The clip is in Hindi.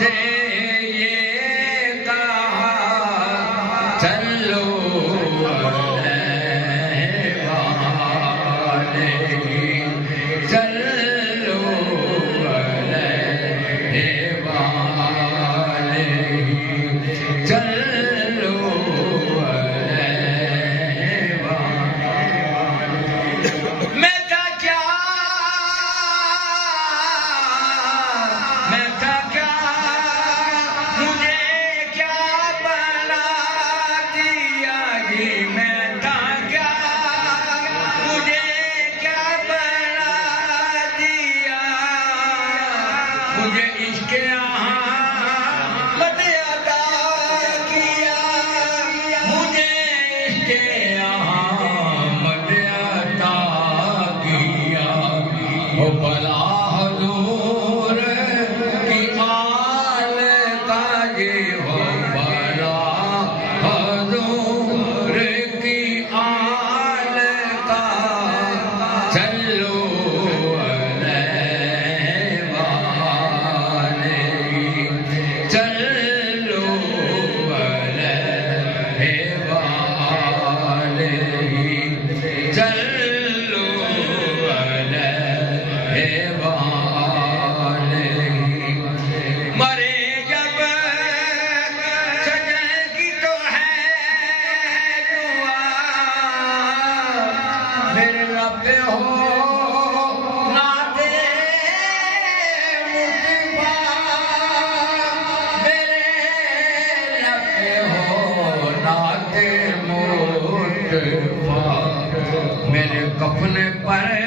मुझे ये कहा चलो मुझे इश्क़ अहमद अता किया, मुझे इश्क़ अहमद अता किया। ओ भला हुज़ूर की आल का ये हो, भला हुज़ूर की आल का चलो मरे जब सजगी तो है दुआ, मेरे रब हो नाते मुस्तफा, मेरे रब हो नाते मुस्तफा, मेरे कफन पर